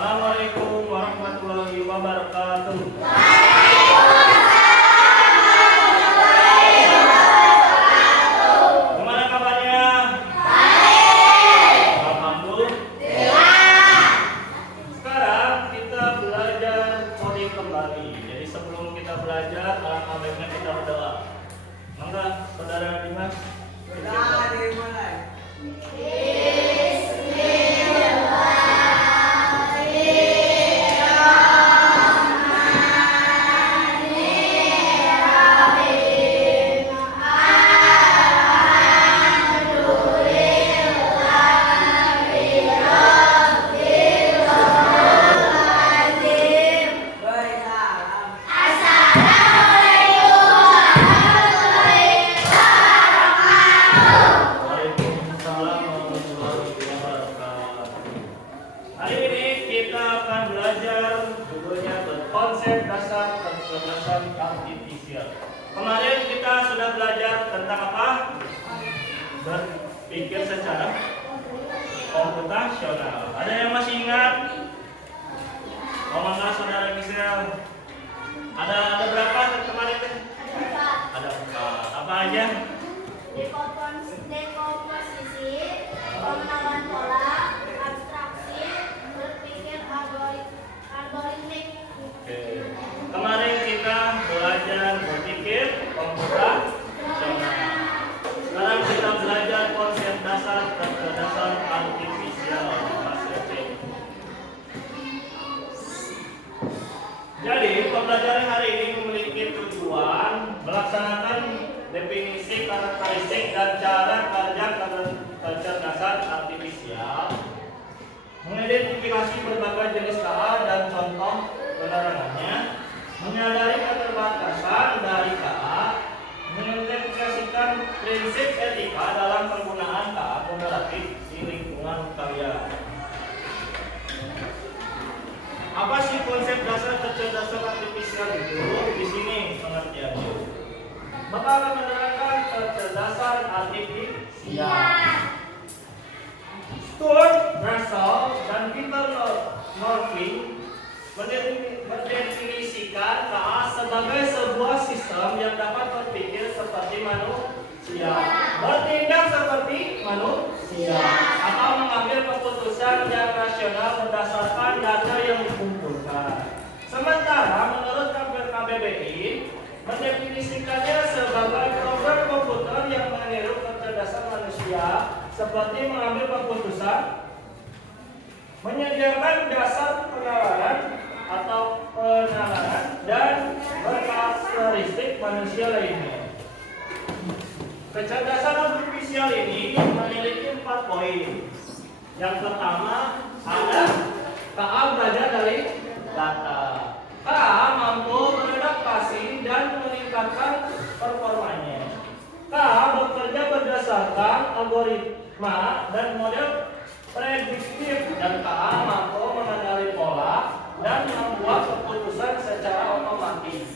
Assalamualaikum warahmatullahi wabarakatuh. Gimana kabarnya? Baik. Alhamdulillah. Sekarang kita belajar coding kembali. Jadi sebelum kita belajar, alangkah baiknya kita berdoa. Mangga, saudara Dimas. Dari mulai. Waalaikumsalam warahmatullahi wabarakatuh. Hari ini kita akan belajar judulnya berkonsep dasar kecerdasan artifisial. Kemarin kita sudah belajar tentang apa? Berpikir secara komputasional. Ada yang masih ingat? Oh, mangga saudara Gisel. Ada berapa kemarin? Ada 4. Apa aja? Dekomposisi, pengenalan pola, abstraksi, berpikir algoritmik. Oke. Kemarin kita belajar berpikir komputasional. Sekarang kita belajar konsep dasar kecerdasan artifisial. Jadi pembelajaran hari ini memiliki tujuan melaksanakan definisi karakteristik dan cara kerja kecerdasan artifisial, mengidentifikasi berbagai jenis KA dan contoh penerangannya, menyadari keterbatasan dari KA, mengidentifikasikan prinsip etika dalam penggunaan KA generatif di lingkungan kerja. Apa sih konsep dasar kecerdasan artifisial itu? Di sini pengertiannya. Bapak akan menerangkan kecerdasan artifisial. Stuart Russell dan Peter Norvig mendefinisikan KA sebagai sebuah sistem yang dapat berpikir seperti manusia, bertindak seperti manusia, atau mengambil keputusan yang rasional berdasarkan data yang dikumpulkan. Sementara menurut KBBI mendefinisikannya sebagai program komputer yang meniru kecerdasan manusia seperti mengambil keputusan, menyediakan dasar penalaran dan berkarakteristik manusia lainnya. Kecerdasan artifisial ini memiliki 4 poin. Yang pertama ada KA belajar dari data. KA mampu beradaptasi dan meningkatkan performanya. KA bekerja berdasarkan algoritma dan model prediktif, dan KA mampu mengenali pola dan membuat keputusan secara otomatis.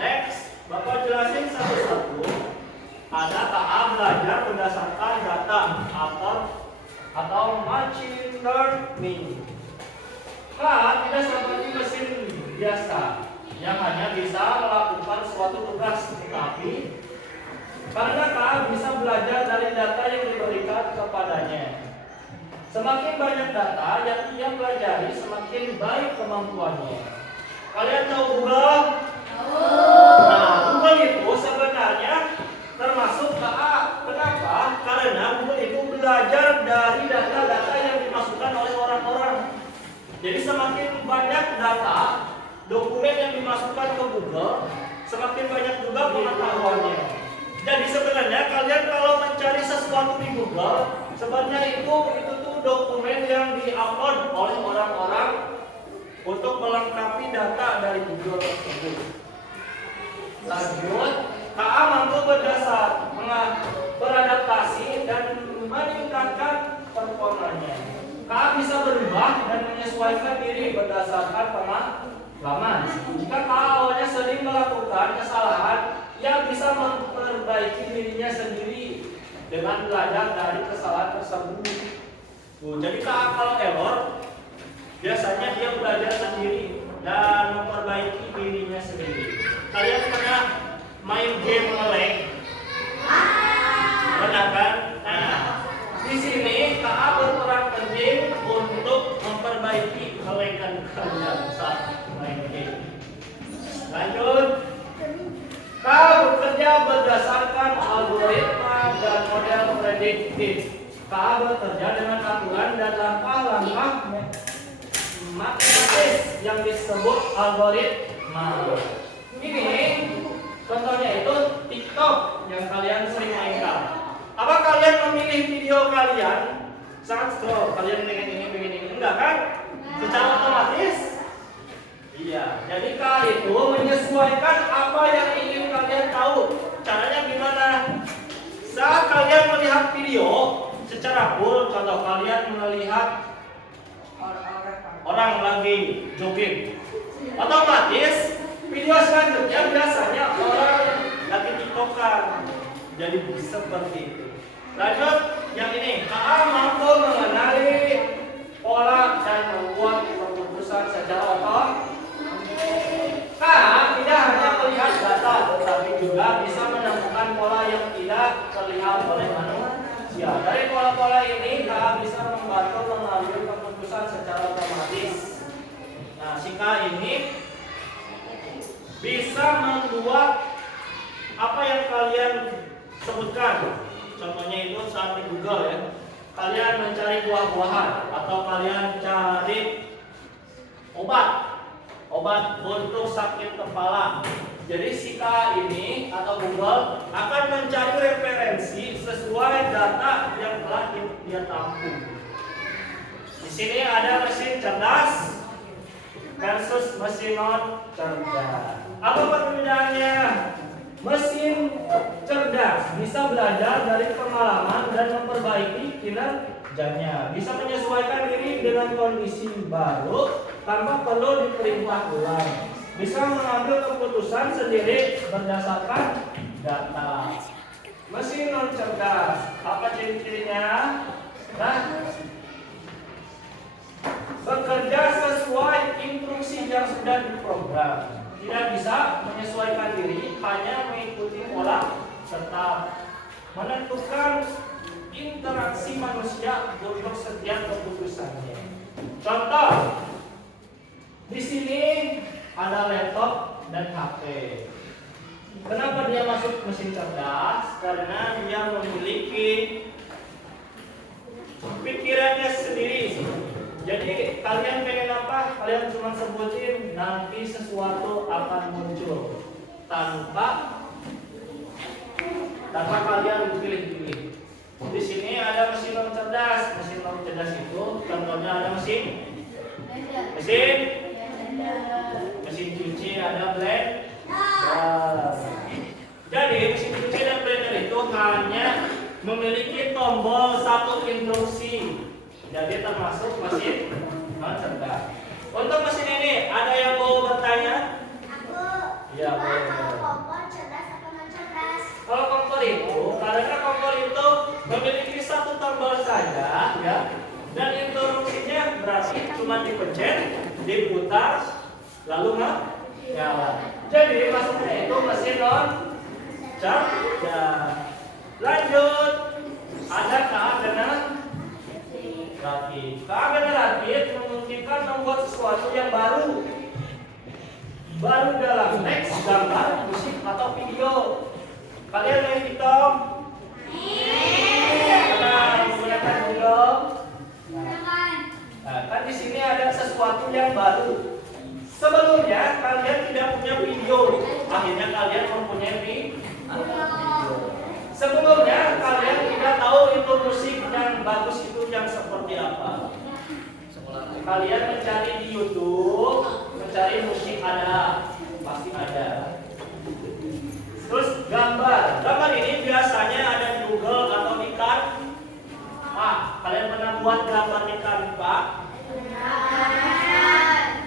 Next, Bapak jelasin satu-satu. Ada KA belajar berdasarkan data atau machine learning. KA tidak seperti mesin biasa yang hanya bisa melakukan suatu tugas, tetapi karena KA bisa belajar dari data yang diberikan kepadanya. Semakin banyak data yang ia pelajari, semakin baik kemampuannya. Kalian tahu Google? Nah, Google itu sebenarnya termasuk KA. Kenapa? Karena Google itu belajar dari data-data yang dimasukkan oleh orang-orang. Jadi semakin banyak data, dokumen yang dimasukkan ke Google, semakin banyak juga pengetahuannya. Jadi sebenarnya kalian kalau mencari sesuatu di Google, sebenarnya itu tuh dokumen yang di-upload oleh orang-orang untuk melengkapi data dari Google tersebut. Lanjut, KA mampu beradaptasi dan meningkatkan performanya. KA bisa berubah dan menyesuaikan diri berdasarkan pengalaman. Jika KA awalnya sering melakukan kesalahan, ia bisa memperbaiki dirinya sendiri dengan belajar dari kesalahan tersebut. Jadi kalau error, biasanya dia belajar sendiri dan memperbaiki dirinya sendiri. Kalian pernah main game nge-lag? Pernah kan? Nah, di sini KA berperan penting untuk memperbaiki kelagan kalian saat main game. Lanjut. KA bekerja berdasarkan algoritma dan model prediktif. KA bekerja dengan aturan dan langkah-langkah matematis yang disebut algoritma. Ini contohnya itu TikTok yang kalian sering mainkan. Apa kalian memilih video kalian saat scroll? Kalian pengen ini, enggak kan? Secara otomatis. Iya. Jadi KA itu menyesuaikan apa yang ingin kalian tahu. Caranya gimana? Saat kalian melihat video secara full, contoh kalian melihat orang lagi jogging, otomatis video selanjutnya biasanya orang lagi tiktokan. Jadi seperti itu. Lanjut, yang ini KA mampu mengenali pola dan membuat keputusan secara otomatis. KA tidak hanya melihat data, tetapi juga bisa menemukan pola yang tidak terlihat oleh manusia. Dari pola-pola ini, KA bisa membantu mengambil keputusan secara otomatis. Nah, si KA ini bisa membuat apa yang kalian sebutkan. Contohnya itu saat di Google ya, kalian mencari buah-buahan atau kalian cari obat untuk sakit kepala. Jadi si KA ini atau Google akan mencari referensi sesuai data yang telah dia tampung. Di sini ada mesin cerdas versus mesin non cerdas. Apa perbedaannya? Mesin cerdas bisa belajar dari pengalaman dan memperbaiki kinerjanya. Bisa menyesuaikan diri dengan kondisi baru tanpa perlu diperintah ulang. Bisa mengambil keputusan sendiri berdasarkan data. Mesin non cerdas, apa ciri-cirinya? Nah, bekerja sesuai instruksi yang sudah diprogram. Tidak bisa menyesuaikan diri, hanya mengikuti pola tetap. Menentukan interaksi manusia untuk setiap keputusannya. Contoh, di sini ada laptop dan HP. Kenapa dia masuk mesin cerdas? Karena dia memiliki pikirannya sendiri. Jadi kalian pengen apa? Kalian cuma sebutin, nanti sesuatu akan muncul tanpa kalian pilih-pilih. Di sini ada mesin non cerdas. Mesin non cerdas itu contohnya ada mesin cuci, ada blender. Jadi mesin cuci dan blender itu hanya memiliki tombol satu instruksi. Jadi termasuk mesin non cerdas. Untuk mesin ini ada yang mau bertanya? Aku. Ya, boleh. Kalau kompor cerdas atau non cerdas? Kalau kompor itu, karena kompor itu memiliki satu tombol saja, ya, dan instruksinya berarti cuma dipencet, diputar, lalu nyala. Jadi maksudnya itu mesin non cerdas. Lanjut, ada KA generatif. KA generatif memungkinkan membuat sesuatu yang baru dalam teks, gambar, musik atau video. Kalian main TikTok? Pernah menggunakan Google? Nah, kan di sini ada sesuatu yang baru. Sebelumnya kalian tidak punya video, akhirnya kalian mempunyai video. Sebelumnya kalian tidak tahu itu musik yang bagus itu yang seperti apa. Kalian mencari di YouTube, mencari musik ada, pasti ada. Terus gambar ini biasanya ada di Google atau di Canva. Kalian pernah buat gambar di Canva?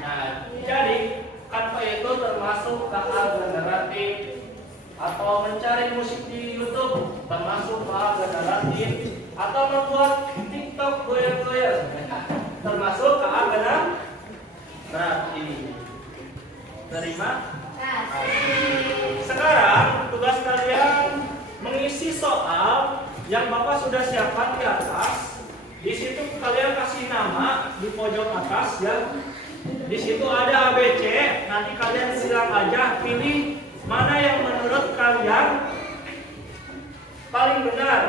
Nah, jadi Canva itu termasuk KA generatif. Atau mencari musik di YouTube termasuk KA generatif. Atau membuat TikTok goyang-goyang Terima kasih. Sekarang tugas kalian mengisi soal yang Bapak sudah siapkan di atas. Di situ kalian kasih nama di pojok atas ya. Di situ ada ABC. Nanti kalian silang aja pilih mana yang menurut kalian paling benar.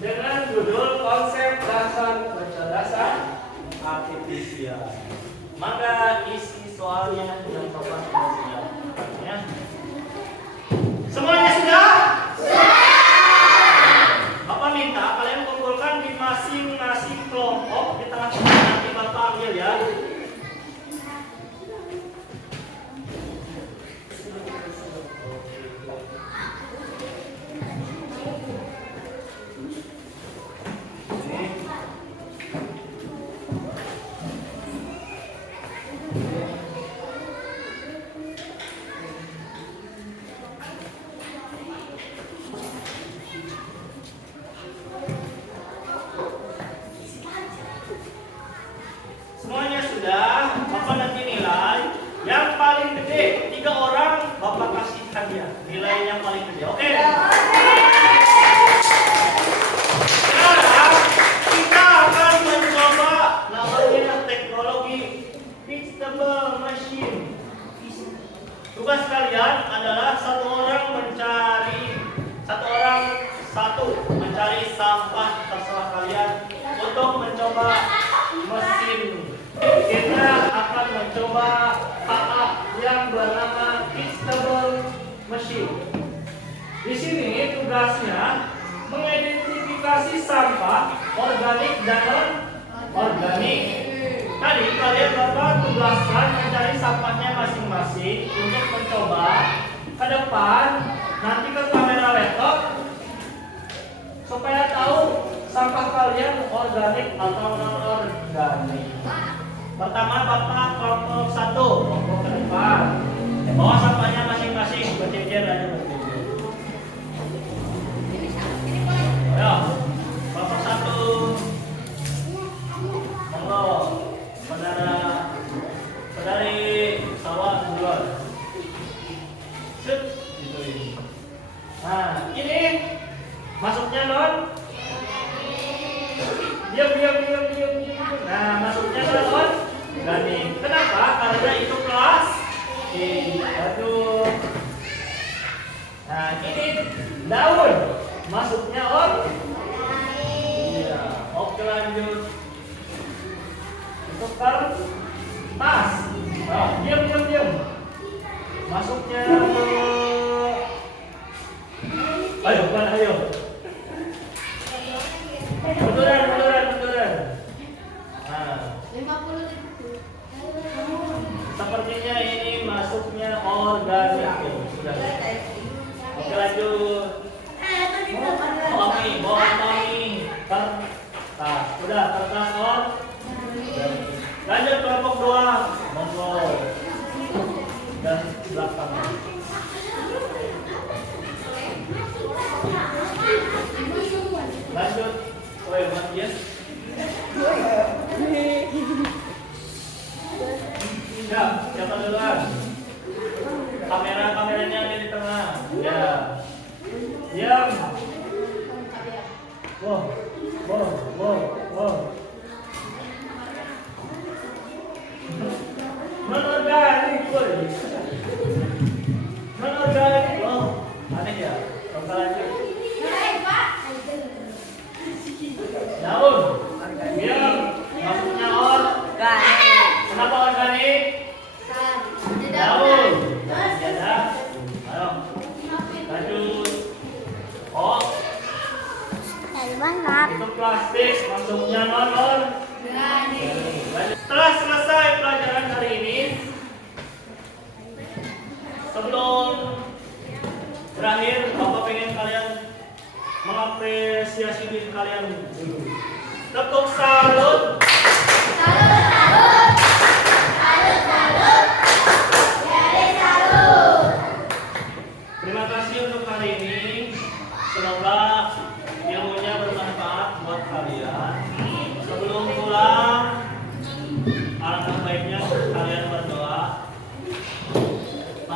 Dengan judul konsep dasar kecerdasan artifisial. Maka isi soalnya yang Bapak sudah siapkan ya. Semuanya sudah? Bapak minta kalian kumpulkan di masing-masing kelompok di tengah-tengah, nanti Bapak ambil ya. Semuanya sudah, Bapak nanti nilai yang paling gede 3 orang Bapak kasih hadiah. Nilai yang paling gede. Oke? Sekarang kita akan mencoba namanya teknologi fixable machine. Tugas kalian adalah satu orang mencari sampah terserah kalian untuk mencoba mesin. Kita akan mencoba alat yang bernama fixable machine. Di sini tugasnya mengidentifikasi sampah organik dan non-organik. Tadi kalian Bapak tugaskan mencari sampahnya masing-masing untuk mencoba ke depan nanti ke kamera laptop supaya tahu sampah kalian organik atau non-organik. Pertama Bapak kelompok 1, kelompok ke depan. Bawa sampahnya masing-masing berjejer aja berjejer. Ayo, kelompok 1. Monggo, saudari sawah duluan. Set, gitu ini. Nah, ini masuknya non. Diam. Nah, masuknya non organik. Kenapa? Karena itu kelas E. Aduh. Nah, ini daun. Masuknya iya. Oke, lanjut. Itu kertas. Nah, diam. Masuknya ayo. Munduran. Nah, 50 sepertinya ini masuknya organik. Sudah. Oke, lanjut. Bohong. Kertas. Udah, kertas on. Lanjut kelompok 2. Monggo. Dan belakang. Lanjut. Matias. Ya, siapa duluan? Kameranya ada di tengah. Ya. Diam. Wow. Non-organik, boy. Non-organik. Oh, aneh ya. Coba lanjut. Daun. Diam. Masuknya organik. Kenapa organik? Daun. Ya. Ayo. Lanjut. Oh. Itu plastik. Masuknya non-organik. Setelah selesai pelajaran hari ini, sebelum berakhir, Bapak pengen kalian mengapresiasi diri kalian dulu. Tepuk salut. Terima kasih untuk hari ini. Semoga ilmunya bermanfaat buat kalian. Sebelum pulang, alangkah baiknya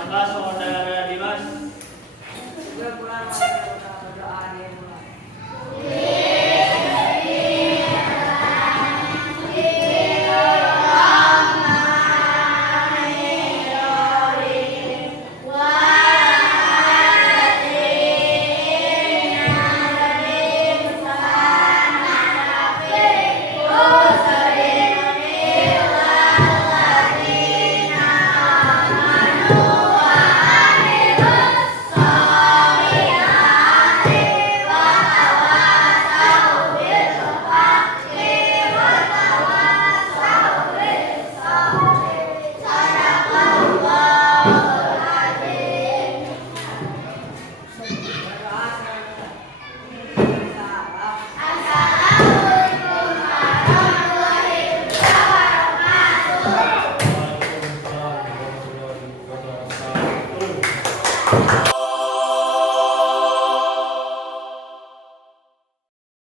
Maka saudara Dimas. Udah pulang berdoa dia pulang. Waalaikumsalam warahmatullahi wabarakatuh.